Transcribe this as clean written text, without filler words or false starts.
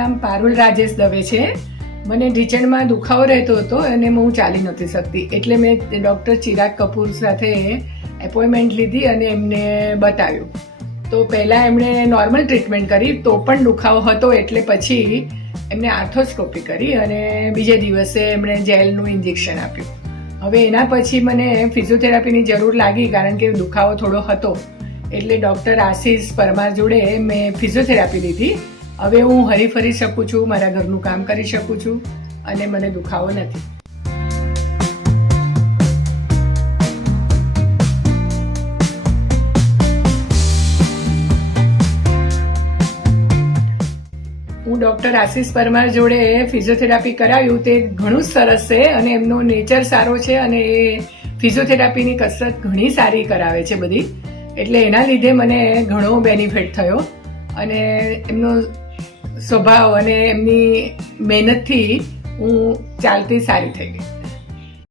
નામ પારુલ રાજેશ દવે છે. મને ઢીંચણમાં દુખાવો રહેતો હતો અને હું ચાલી નહોતી શકતી, એટલે મેં ડૉક્ટર ચિરાગ કપૂર સાથે એપોઇન્ટમેન્ટ લીધી અને એમને બતાવ્યું. તો પહેલાં એમણે નોર્મલ ટ્રીટમેન્ટ કરી, તો પણ દુખાવો હતો, એટલે પછી એમને આર્થોસ્કોપી કરી અને બીજે દિવસે એમણે જેલનું ઇન્જેક્શન આપ્યું. હવે એના પછી મને ફિઝિયોથેરાપીની જરૂર લાગી, કારણ કે દુખાવો થોડો હતો. એટલે ડૉક્ટર આશીષ પરમાર જોડે મેં ફિઝિયોથેરાપી લીધી. હવે હું હરીફરી શકું છું, મારા ઘરનું કામ કરી શકું છું અને મને દુખાવો નથી. હું ડૉક્ટર આશીષ પરમાર જોડે ફિઝિયોથેરાપી કરાવ્યું, તે ઘણું જ સરસ છે અને એમનો નેચર સારો છે અને એ ફિઝિયોથેરાપીની કસરત ઘણી સારી કરાવે છે બધી. એટલે એના લીધે મને ઘણો બેનિફિટ થયો અને એમનો સ્વભાવ અને એમની મહેનતથી હું ચાલતી સારી થઈ ગઈ.